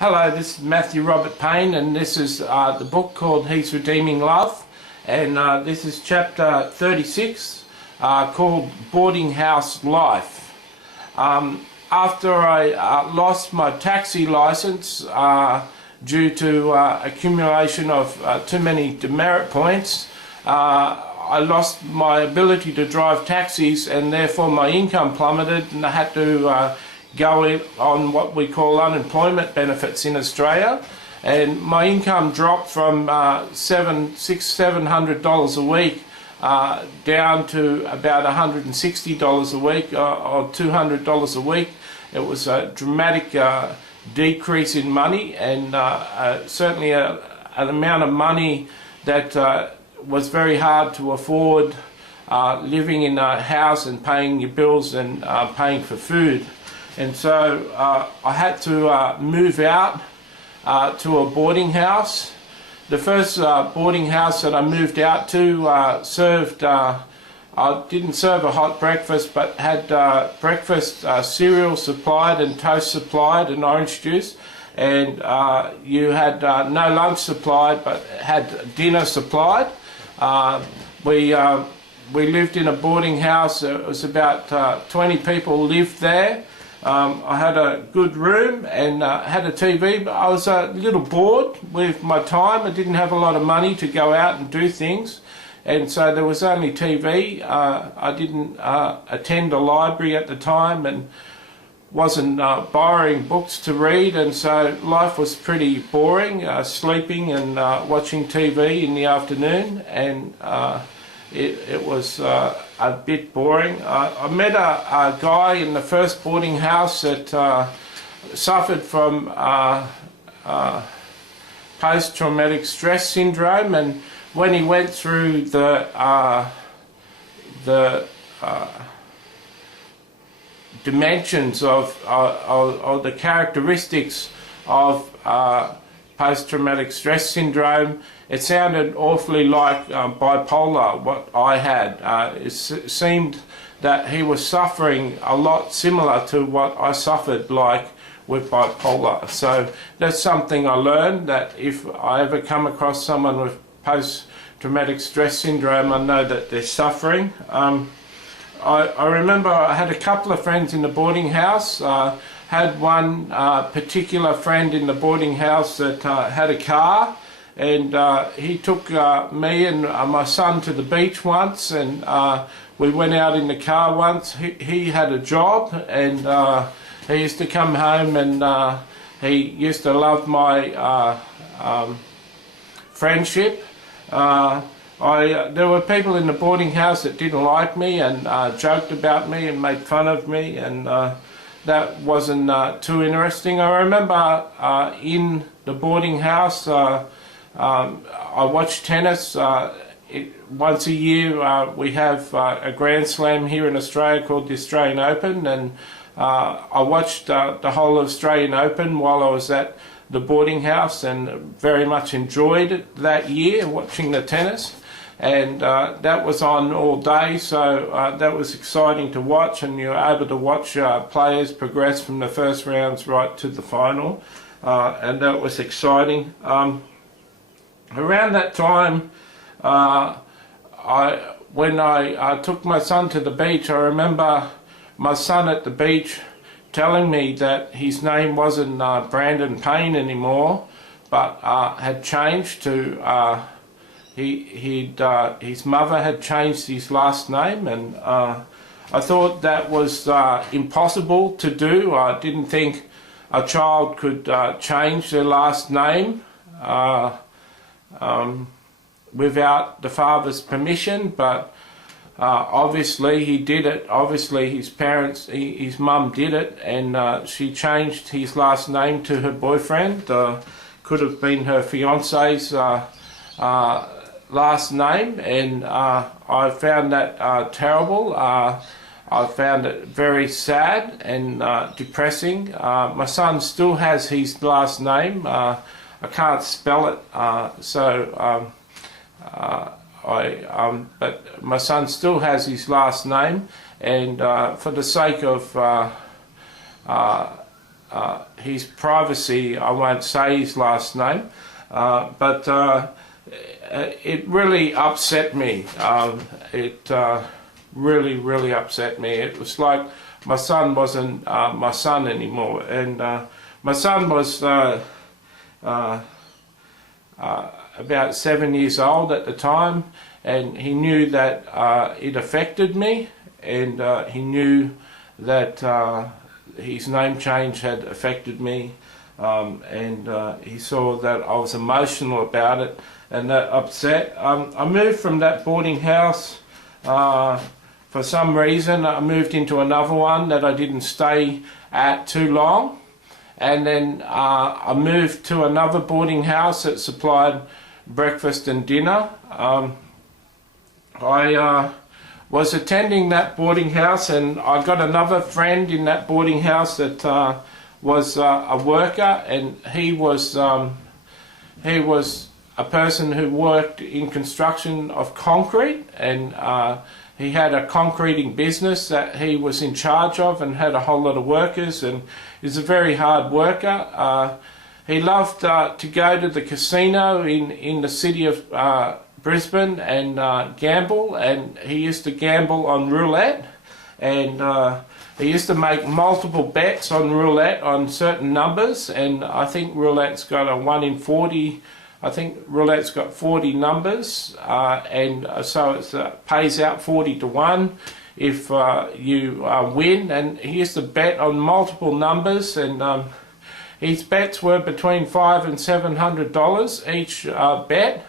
Hello, this is Matthew Robert Payne, and this is the book called He's Redeeming Love, and this is chapter 36 called Boarding House Life. After I lost my taxi license due to accumulation of too many demerit points, I lost my ability to drive taxis, and therefore my income plummeted, and I had to go in on what we call unemployment benefits in Australia, and my income dropped from $700 a week down to about $160 a week or $200 a week. It was a dramatic decrease in money, and certainly an amount of money that was very hard to afford living in a house and paying your bills and paying for food. And so I had to move out to a boarding house. The first boarding house that I moved out to served, I didn't serve a hot breakfast, but had breakfast cereal supplied and toast supplied and orange juice. And you had no lunch supplied, but had dinner supplied. We lived in a boarding house. It was about 20 people lived there. I had a good room and had a TV, but I was a little bored with my time. I didn't have a lot of money to go out and do things, and so there was only TV. I didn't attend a library at the time and wasn't borrowing books to read, and so life was pretty boring, sleeping and watching TV in the afternoon, and it was a bit boring. I met a guy in the first boarding house that suffered from post-traumatic stress syndrome, and when he went through the dimensions of the characteristics of post-traumatic stress syndrome, it sounded awfully like bipolar, what I had. It seemed that he was suffering a lot similar to what I suffered like with bipolar. So that's something I learned, that if I ever come across someone with post-traumatic stress syndrome, I know that they're suffering. I remember I had a couple of friends in the boarding house. Had one particular friend in the boarding house that had a car, and he took me and my son to the beach once, and we went out in the car once. He had a job, and he used to come home, and he used to love my friendship. There were people in the boarding house that didn't like me and joked about me and made fun of me, and that wasn't too interesting. I remember in the boarding house, I watched tennis. Once a year we have a Grand Slam here in Australia called the Australian Open, and I watched the whole Australian Open while I was at the boarding house, and very much enjoyed it that year, watching the tennis. And that was on all day, so that was exciting to watch, and you were able to watch players progress from the first rounds right to the final, and that was exciting. Around that time, when I took my son to the beach, I remember my son at the beach telling me that his name wasn't Brandon Payne anymore, but had changed to his mother had changed his last name, and I thought that was impossible to do. I didn't think a child could change their last name without the father's permission, but obviously he did it. Obviously his mum did it, and she changed his last name to her boyfriend. Could have been her fiance's last name, and I found that terrible. I found it very sad and depressing. My son still has his last name. I can't spell it, but my son still has his last name, and for the sake of his privacy. I won't say his last name, but it really upset me. It really upset me. It was like my son wasn't my son anymore, and my son was about 7 years old at the time, and he knew that it affected me, and he knew that his name change had affected me, and he saw that I was emotional about it, and that upset. I moved from that boarding house. For some reason I moved into another one that I didn't stay at too long, and then I moved to another boarding house that supplied breakfast and dinner. I was attending that boarding house, and I got another friend in that boarding house that was a worker, and he was a person who worked in construction of concrete, and he had a concreting business that he was in charge of and had a whole lot of workers, and he's a very hard worker. He loved to go to the casino in the city of Brisbane and gamble, and he used to gamble on roulette, and he used to make multiple bets on roulette on certain numbers, and I think roulette's got a 1 in 40. I think roulette's got 40 numbers, and so it pays out 40 to 1 if you win. And he used to bet on multiple numbers, and his bets were between $500 and $700 each bet,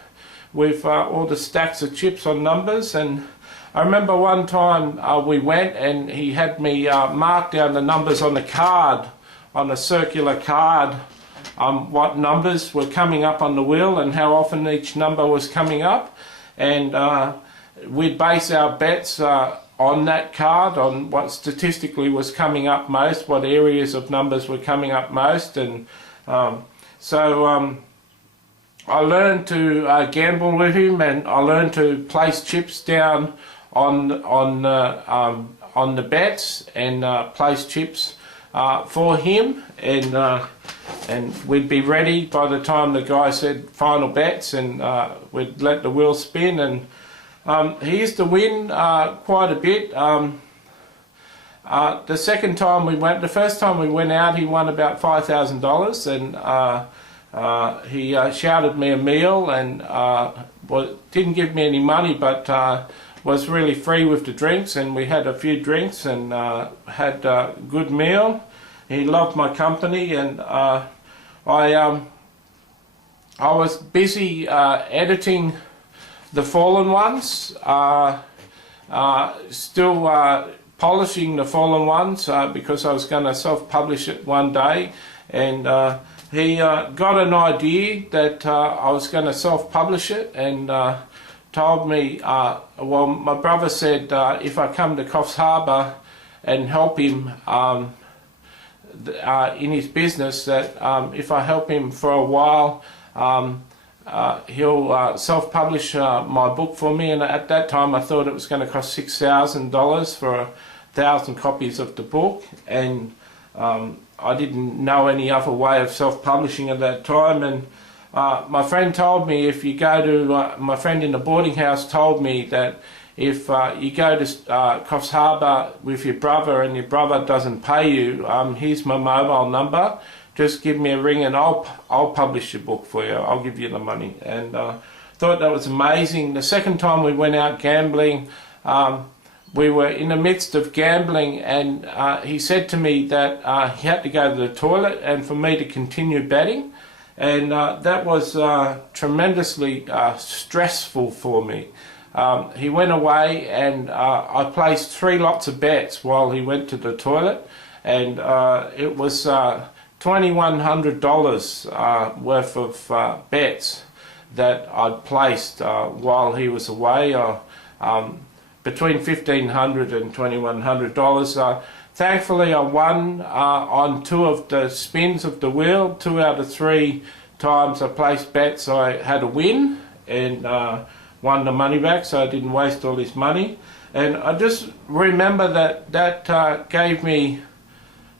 with all the stacks of chips on numbers. And I remember one time we went, and he had me mark down the numbers on the card, on a circular card, what numbers were coming up on the wheel and how often each number was coming up, and we'd base our bets on that card, on what statistically was coming up most, what areas of numbers were coming up most. And so I learned to gamble with him, and I learned to place chips down on the bets, and place chips for him, and we'd be ready by the time the guy said final bets, and we'd let the wheel spin. And he used to win quite a bit. The second time we went, the first time we went out, he won about $5,000, and he shouted me a meal, and didn't give me any money, but was really free with the drinks, and we had a few drinks and had a good meal. He loved my company, and I was busy editing The Fallen Ones, still polishing The Fallen Ones, because I was going to self-publish it one day, and he got an idea that I was going to self-publish it, and told me, well, my brother said if I come to Coffs Harbour and help him in his business, that if I help him for a while, he'll self-publish my book for me. And at that time I thought it was going to cost $6,000 for 1,000 copies of the book, and I didn't know any other way of self-publishing at that time. And my friend told me, if you go to, my friend in the boarding house told me that if you go to Coffs Harbour with your brother and your brother doesn't pay you, here's my mobile number, just give me a ring and I'll publish your book for you, I'll give you the money. And thought that was amazing. The second time we went out gambling, we were in the midst of gambling, and he said to me that he had to go to the toilet and for me to continue betting. And that was tremendously stressful for me. He went away, and I placed 3 lots of bets while he went to the toilet, and it was $2,100 worth of bets that I'd placed while he was away, between $1,500 and $2,100. Thankfully I won on 2 of the spins of the wheel. 2 out of 3 times I placed bets I had a win, and won the money back, so I didn't waste all this money. And I just remember that gave me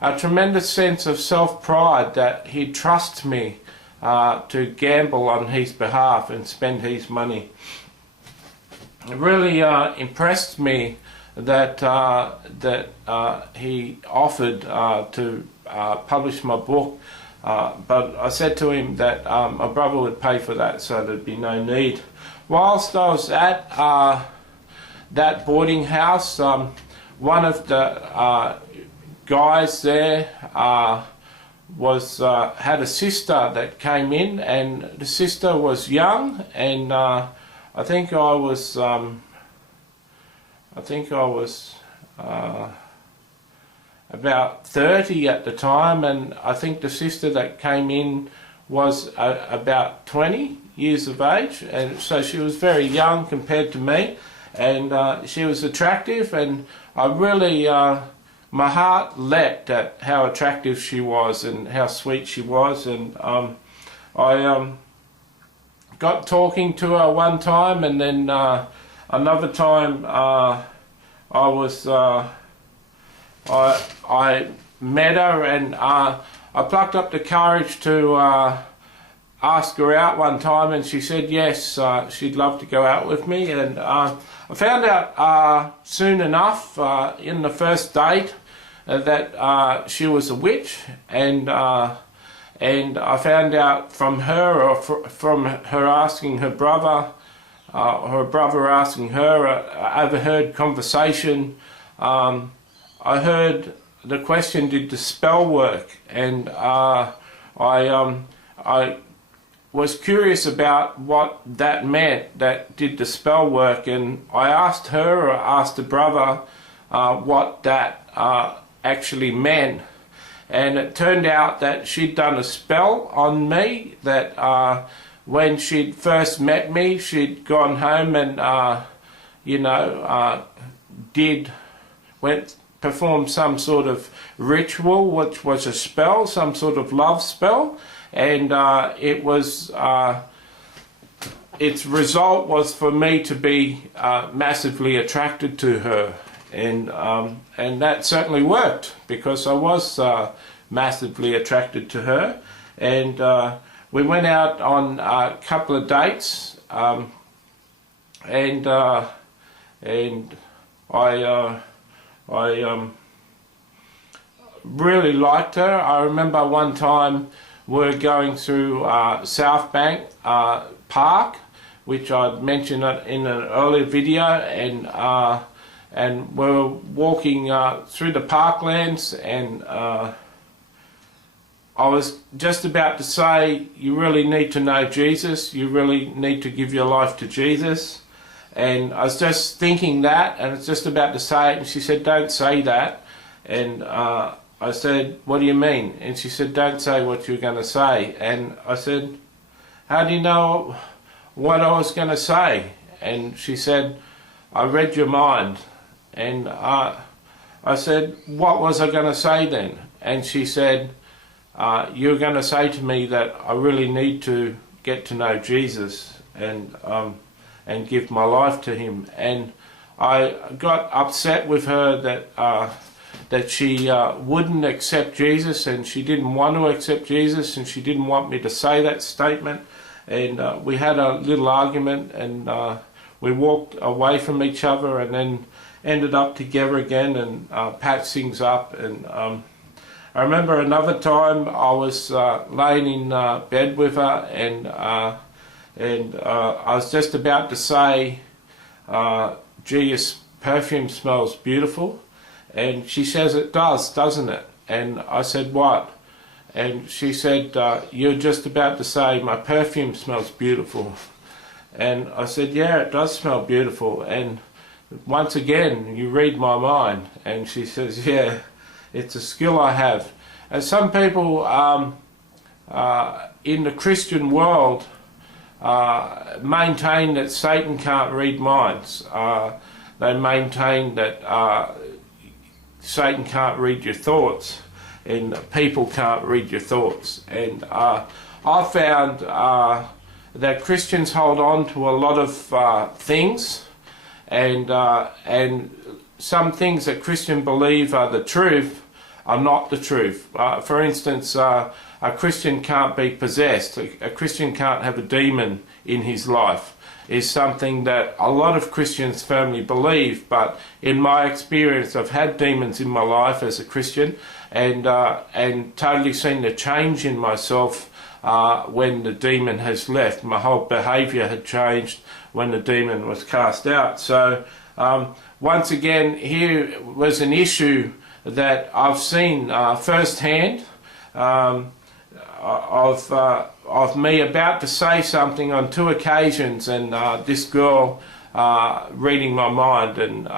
a tremendous sense of self-pride that he'd trust me to gamble on his behalf and spend his money. It really impressed me that he offered to publish my book, but I said to him that my brother would pay for that, so there'd be no need. Whilst I was at that boarding house, one of the guys there had a sister that came in, and the sister was young, and I think I was about 30 at the time, and I think the sister that came in was about 20 years of age, and so she was very young compared to me, and she was attractive, and I really, my heart leapt at how attractive she was and how sweet she was, and I got talking to her one time, and then another time I met her, and I plucked up the courage to ask her out one time, and she said yes, she'd love to go out with me, and I found out soon enough in the first date that she was a witch, and I found out from her, or from her asking her brother asking her, overheard conversation. I heard the question, did the spell work? And I was curious about what that meant, that did the spell work, and I asked her, or asked the brother, what that actually meant. And it turned out that she'd done a spell on me, that when she'd first met me, she'd gone home and, performed some sort of ritual, which was a spell, some sort of love spell, and its result was for me to be massively attracted to her, and that certainly worked, because I was massively attracted to her, and we went out on a couple of dates, and I really liked her. I remember one time we're going through South Bank Park, which I'd mentioned in an earlier video, and we're walking through the parklands, and I was just about to say, you really need to know Jesus, you really need to give your life to Jesus. And I was just thinking that, and I was just about to say it, and she said, don't say that. And I said, what do you mean? And she said, don't say what you're going to say. And I said, how do you know what I was going to say? And she said, I read your mind. And I said, what was I going to say then? And she said, you're going to say to me that I really need to get to know Jesus and give my life to him. And I got upset with her that she wouldn't accept Jesus, and she didn't want to accept Jesus, and she didn't want me to say that statement. And we had a little argument, and we walked away from each other, and then ended up together again, and patched things up. And I remember another time I was laying in bed with her, and I was just about to say, gee, your perfume smells beautiful. And she says, it does, doesn't it? And I said, what? And she said, you're just about to say, my perfume smells beautiful. And I said, yeah, it does smell beautiful. And once again, you read my mind. And she says, yeah, it's a skill I have. And some people in the Christian world maintain that Satan can't read minds. They maintain that Satan can't read your thoughts, and people can't read your thoughts. And I found that Christians hold on to a lot of things, and some things that Christians believe are the truth are not the truth. For instance, a Christian can't be possessed. A Christian can't have a demon in his life. Is something that a lot of Christians firmly believe, but in my experience I've had demons in my life as a Christian, and totally seen the change in myself when the demon has left. My whole behaviour had changed when the demon was cast out. So once again, here was an issue that I've seen firsthand of me about to say something on 2 occasions, and this girl reading my mind, and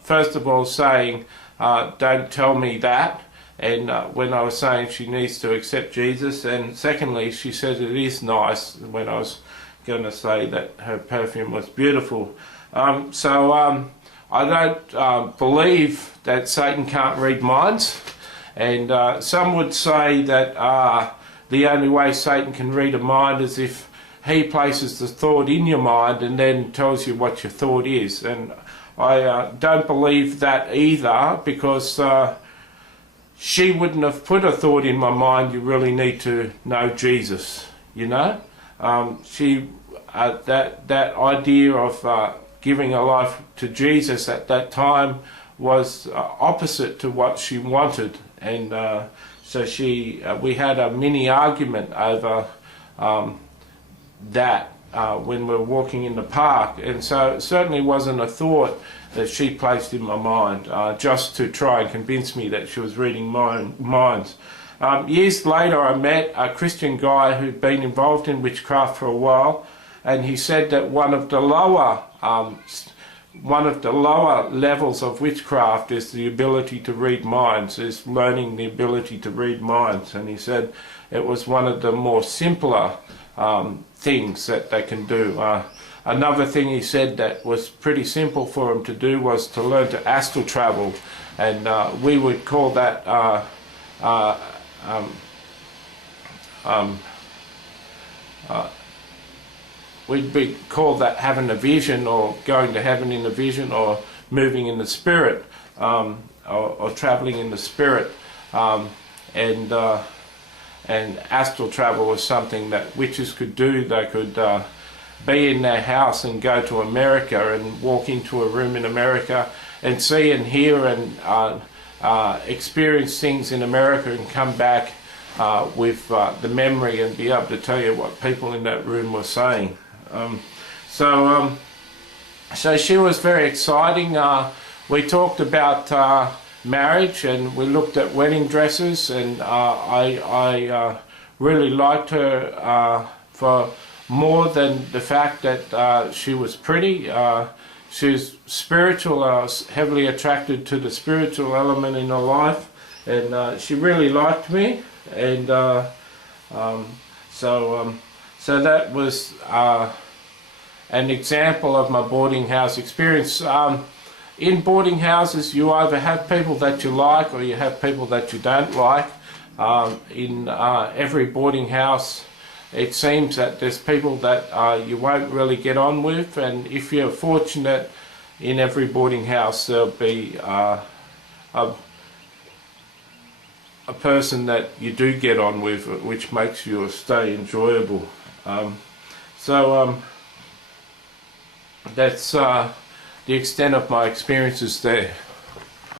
first of all saying, don't tell me that, and when I was saying she needs to accept Jesus, and secondly she said it is nice when I was going to say that her perfume was beautiful. I don't believe that Satan can't read minds, and some would say that the only way Satan can read a mind is if he places the thought in your mind and then tells you what your thought is. And I don't believe that either, because she wouldn't have put a thought in my mind, you really need to know Jesus, you know. That idea of giving her life to Jesus at that time was opposite to what she wanted, and so we had a mini argument over that when we were walking in the park, and so it certainly wasn't a thought that she placed in my mind just to try and convince me that she was reading minds. Years later I met a Christian guy who'd been involved in witchcraft for a while, and he said that one of the lower levels of witchcraft is the ability to read minds, is learning the ability to read minds. And he said it was one of the more simpler things that they can do. Another thing he said that was pretty simple for him to do was to learn to astral travel, and we would call that we'd be called that having a vision, or going to heaven in a vision, or moving in the spirit, or travelling in the spirit, and astral travel was something that witches could do. They could be in their house and go to America and walk into a room in America and see and hear and experience things in America and come back with the memory and be able to tell you what people in that room were saying. So she was very exciting. We talked about marriage, and we looked at wedding dresses, and I really liked her for more than the fact that she was pretty. She was spiritual. I was heavily attracted to the spiritual element in her life, and she really liked me, and so that was an example of my boarding house experience. In boarding houses, you either have people that you like or you have people that you don't like. In every boarding house, it seems that there's people that you won't really get on with, and if you're fortunate, in every boarding house there'll be a person that you do get on with, which makes your stay enjoyable. That's the extent of my experiences there.